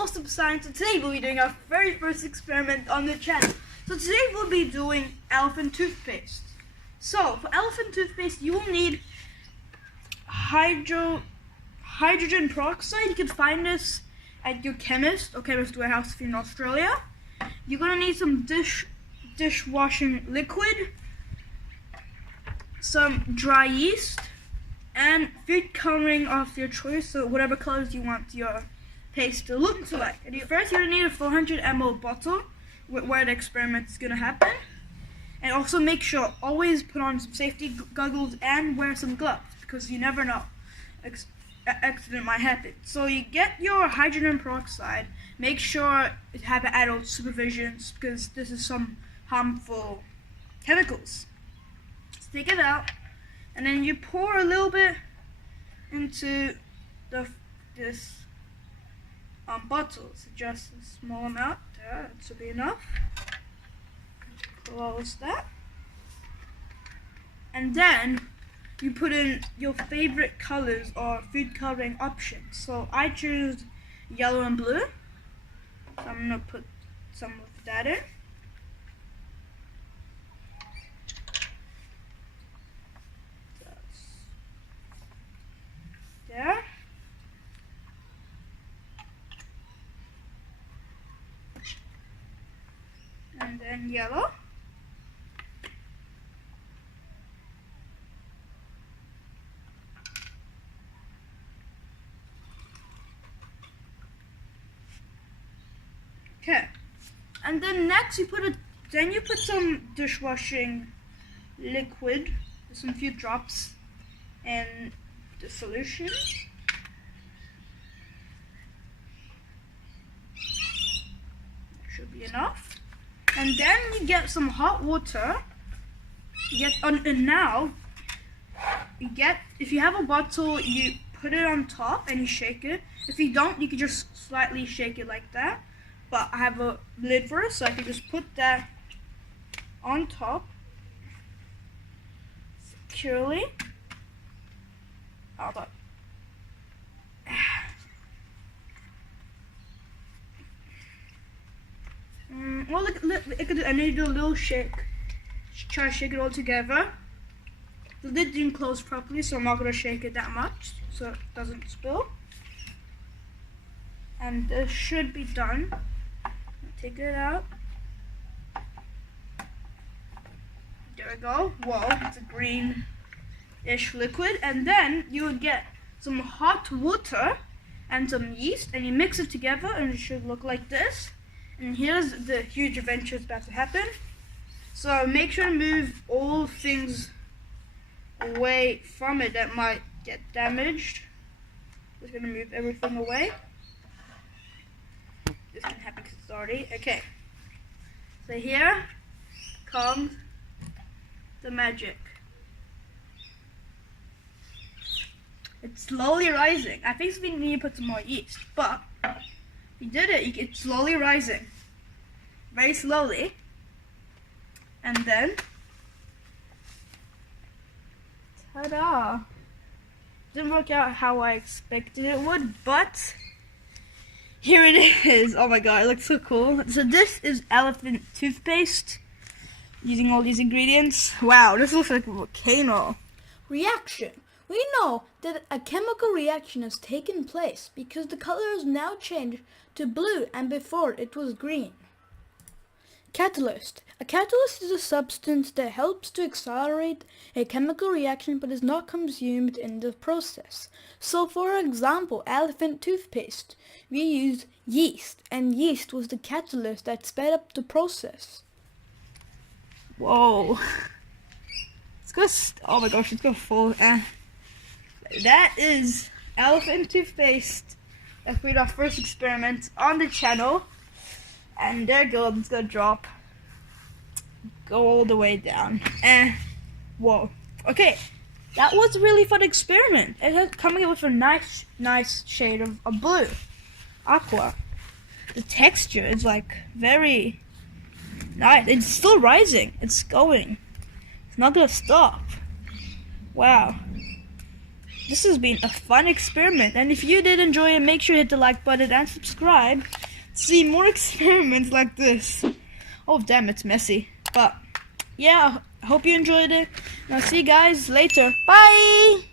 awesome science. So today we'll be doing our very first experiment on the channel. So today we'll be doing elephant toothpaste. So for elephant toothpaste you will need hydrogen peroxide. You can find this at your chemist or chemist warehouse if you're in Australia. You're gonna need some dishwashing liquid, some dry yeast, and food coloring of your choice, so whatever colors you want your paste to look like. And first you're going to need a 400 ml bottle where the experiment is going to happen. And also make sure, always put on some safety goggles and wear some gloves, because you never know, accident might happen. So you get your hydrogen peroxide, make sure you have adult supervision, because this is some harmful chemicals. Just take it out. And then you pour a little bit into this bottle. So just a small amount. There, that should be enough. Close that. And then you put in your favorite colors or food coloring options. So I choose yellow and blue. So I'm gonna put some of that in. There. And then yellow. Okay. And then next you put some dishwashing liquid, some few drops in the solution. That should be enough. And then you get some hot water. And now if you have a bottle, you put it on top and you shake it. If you don't, you can just slightly shake it like that. But I have a lid for it, so I can just put that on top securely. Hold on. Well, I need to do a little shake. Try to shake it all together. The lid didn't close properly, so I'm not going to shake it that much so it doesn't spill. And this should be done. Take it out. There we go. Whoa, it's a green-ish liquid. And then you would get some hot water and some yeast, and you mix it together, and it should look like this. And here's the huge adventure that's about to happen. So make sure to move all things away from it that might get damaged. Just gonna move everything away. This can happen because it's already okay. So here comes the magic. It's slowly rising. I think we need to put some more yeast, but we did it. It's slowly rising, very slowly, and then ta-da! Didn't work out how I expected it would, but here it is. Oh my god, it looks so cool. So this is elephant toothpaste, using all these ingredients. Wow, this looks like a volcano. Reaction. We know that a chemical reaction has taken place because the color has now changed to blue and before it was green. Catalyst. A catalyst is a substance that helps to accelerate a chemical reaction but is not consumed in the process. So for example, elephant toothpaste, we used yeast, and yeast was the catalyst that sped up the process. Whoa. Oh my gosh, it's going full. That is elephant toothpaste. That's made our first experiment on the channel. And there it goes, it's gonna drop. Go all the way down. Whoa. Okay, that was a really fun experiment. It's coming in with a nice shade of blue. Aqua. The texture is like very nice. It's still rising. It's going. It's not gonna stop. Wow. this has been a fun experiment, and if you did enjoy it, make sure to hit the like button and subscribe to see more experiments like this. Oh damn, it's messy. But yeah, I hope you enjoyed it, and I'll see you guys later. Bye!